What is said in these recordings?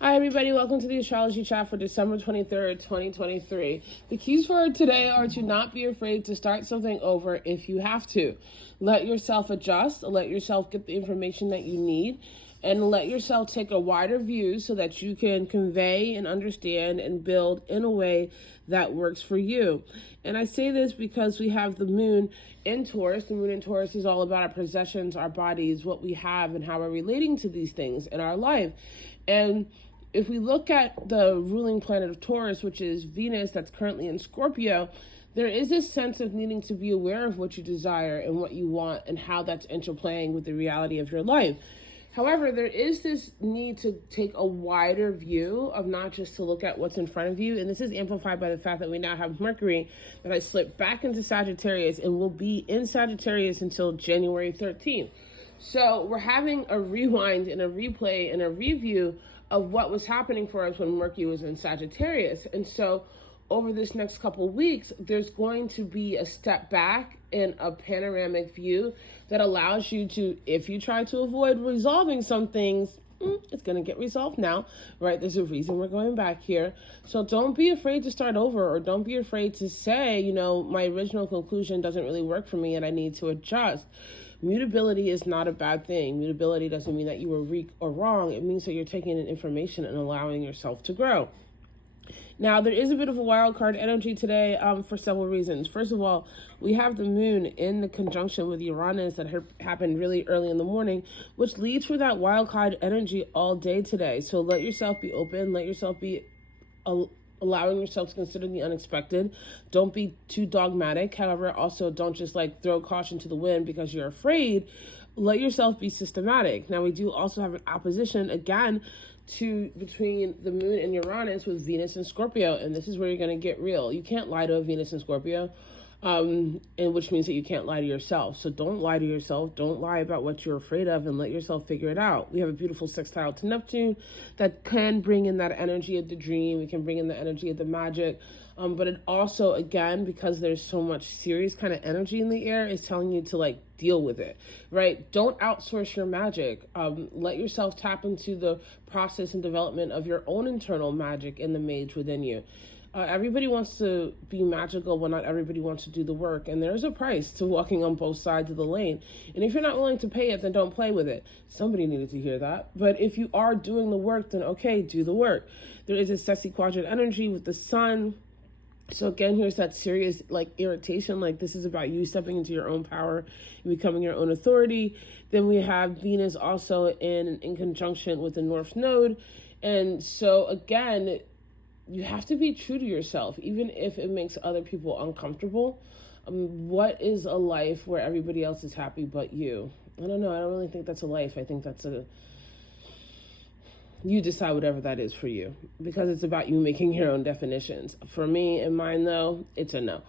Hi, everybody. Welcome to the astrology chat for December 23rd, 2023. The keys for today are to not be afraid to start something over if you have to. Let yourself adjust, let yourself get the information that you need, and let yourself take a wider view so that you can convey and understand and build in a way that works for you. And I say this because we have the moon in Taurus. The moon in Taurus is all about our possessions, our bodies, what we have, and how we're relating to these things in our life. And if we look at the ruling planet of Taurus, which is Venus, that's currently in Scorpio, there is this sense of needing to be aware of what you desire and what you want and how that's interplaying with the reality of your life. However, there is this need to take a wider view of not just to look at what's in front of you. And this is amplified by the fact that we now have Mercury that has slipped back into Sagittarius and will be in Sagittarius until January 13th. So we're having a rewind and a replay and a review of what was happening for us when Mercury was in Sagittarius. And so over this next couple of weeks, there's going to be a step back in a panoramic view that allows you to, if you try to avoid resolving some things, it's going to get resolved now, right? There's a reason we're going back here. So don't be afraid to start over, or don't be afraid to say, my original conclusion doesn't really work for me and I need to adjust. Mutability is not a bad thing. Mutability doesn't mean that you were weak or wrong. It means that you're taking in information and allowing yourself to grow. Now, there is a bit of a wild card energy today for several reasons. First of all, we have the moon in the conjunction with Uranus that happened really early in the morning, which leads for that wild card energy all day today. So let yourself be open. Let yourself be allowing yourself to consider the unexpected. Don't be too dogmatic. However, also don't just throw caution to the wind because you're afraid. Let yourself be systematic. Now, we do also have an opposition again between the moon and Uranus with Venus and Scorpio, and this is where you're going to get real. You can't lie to a Venus and Scorpio, and which means that you can't lie to yourself. So don't lie to yourself. Don't lie about what you're afraid of, and let yourself figure it out. We have a beautiful sextile to Neptune that can bring in that energy of the dream. We can bring in the energy of the magic. But it also, again, because there's so much serious kind of energy in the air, is telling you to deal with it, right? Don't outsource your magic. Let yourself tap into the process and development of your own internal magic and the mage within you. Everybody wants to be magical, but not everybody wants to do the work. And there's a price to walking on both sides of the lane. And if you're not willing to pay it, then don't play with it. Somebody needed to hear that. But if you are doing the work, then okay, do the work. There is a sexy quadrant energy with the sun. So again, here's that serious irritation, this is about you stepping into your own power and becoming your own authority. Then we have Venus also in conjunction with the North Node. And so again, you have to be true to yourself, even if it makes other people uncomfortable. What is a life where everybody else is happy but you? I don't know. I don't really think that's a life. I think that's you decide whatever that is for you, because it's about you making your own definitions. For me and mine, though, it's a no.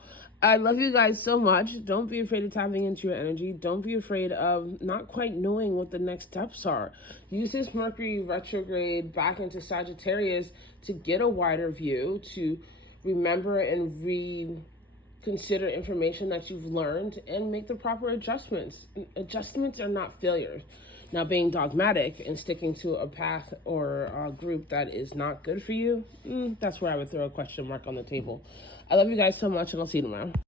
I love you guys so much. Don't be afraid of tapping into your energy. Don't be afraid of not quite knowing what the next steps are. Use this Mercury retrograde back into Sagittarius to get a wider view, to remember and reconsider information that you've learned and make the proper adjustments. Adjustments are not failures. Now, being dogmatic and sticking to a path or a group that is not good for you, that's where I would throw a question mark on the table. I love you guys so much, and I'll see you tomorrow.